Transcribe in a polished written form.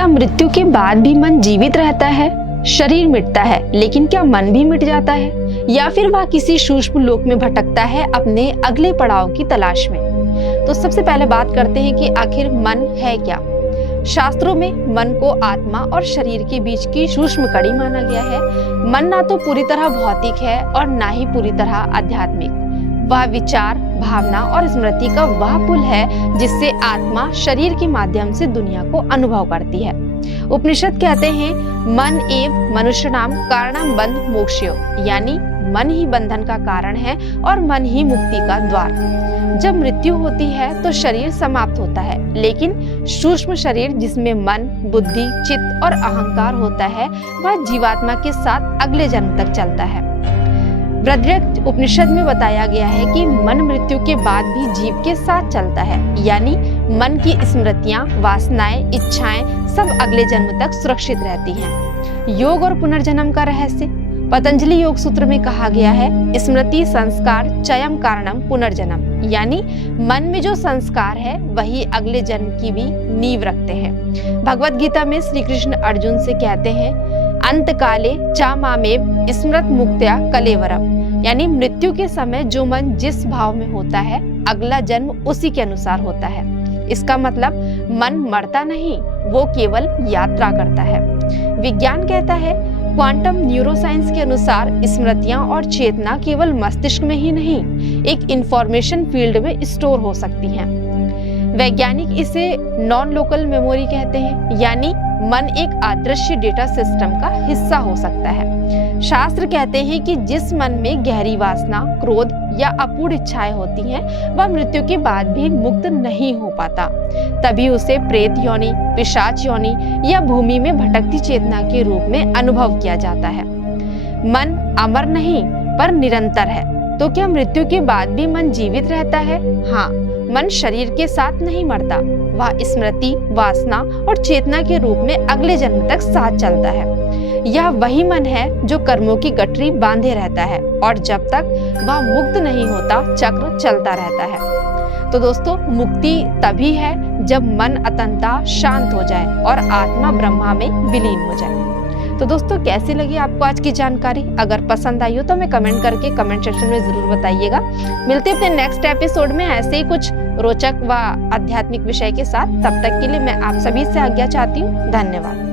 क्या मृत्यु के बाद भी मन जीवित रहता है? शरीर मिटता है, लेकिन क्या मन भी मिट जाता है, या फिर वह किसी सूक्ष्म लोक में भटकता है अपने अगले पड़ाव की तलाश में? तो सबसे पहले बात करते हैं कि आखिर मन है क्या। शास्त्रों में मन को आत्मा और शरीर के बीच की सूक्ष्म कड़ी माना गया है। मन ना तो पूरी तरह भौतिक है और ना ही पूरी तरह आध्यात्मिक। वह विचार, भावना और स्मृति का वह पुल है जिससे आत्मा शरीर के माध्यम से दुनिया को अनुभव करती है। उपनिषद कहते हैं, मन एव मनुष्यनाम कारणम बंध मोक्षयो, यानी मन ही बंधन का कारण है और मन ही मुक्ति का द्वार। जब मृत्यु होती है तो शरीर समाप्त होता है, लेकिन सूक्ष्म शरीर जिसमें मन, बुद्धि, चित्त और अहंकार होता है, वह जीवात्मा के साथ अगले जन्म तक चलता है। बृहद्रथ उपनिषद में बताया गया है कि मन मृत्यु के बाद भी जीव के साथ चलता है, यानी मन की स्मृतियां, वासनाएं, इच्छाएं सब अगले जन्म तक सुरक्षित रहती हैं। योग और पुनर्जन्म का रहस्य पतंजलि योग सूत्र में कहा गया है, स्मृति संस्कार चयम कारणम पुनर्जन्म, यानी मन में जो संस्कार है वही अगले जन्म की भी नींव रखते हैं। भगवत गीता में श्री कृष्ण अर्जुन से कहते हैं, अंत काले चा मामेव स्मृत मुक्त्या कलेवरम, यानी मृत्यु के समय जो मन जिस भाव में होता है, अगला जन्म उसी के अनुसार होता है। इसका मतलब मन मरता नहीं, वो केवल यात्रा करता है। विज्ञान कहता है, क्वांटम न्यूरोसाइंस के अनुसार स्मृतियां और चेतना केवल मस्तिष्क में ही नहीं, एक इंफॉर्मेशन फील्ड में स्टोर हो सकती हैं। वैज्ञानिक इसे नॉन लोकल मेमोरी कहते हैं, यानी मन एक अदृश्य डेटा सिस्टम का हिस्सा हो सकता है। शास्त्र कहते हैं कि जिस मन में गहरी वासना, क्रोध या अपूर्ण इच्छाएं होती हैं, वह मृत्यु के बाद भी मुक्त नहीं हो पाता। तभी उसे प्रेत योनि, पिशाच योनि या भूमि में भटकती चेतना के रूप में अनुभव किया जाता है। मन अमर नहीं पर निरंतर है। तो क्या मृत्यु के बाद भी मन जीवित रहता है? हाँ, मन शरीर के साथ नहीं मरता, वह स्मृति, वासना और चेतना के रूप में अगले जन्म तक साथ चलता है। यह वही मन है जो कर्मों की गठरी बांधे रहता है और जब तक वह मुक्त नहीं होता, चक्र चलता रहता है। तो दोस्तों, मुक्ति तभी है जब मन अतंता शांत हो जाए और आत्मा ब्रह्मा में विलीन हो जाए। तो दोस्तों, कैसी लगी आपको आज की जानकारी? अगर पसंद आई हो तो हमें कमेंट करके कमेंट सेक्शन में जरूर बताइएगा। मिलते हैं अपने नेक्स्ट एपिसोड में ऐसे ही कुछ रोचक व आध्यात्मिक विषय के साथ। तब तक के लिए मैं आप सभी से आज्ञा चाहती हूँ। धन्यवाद।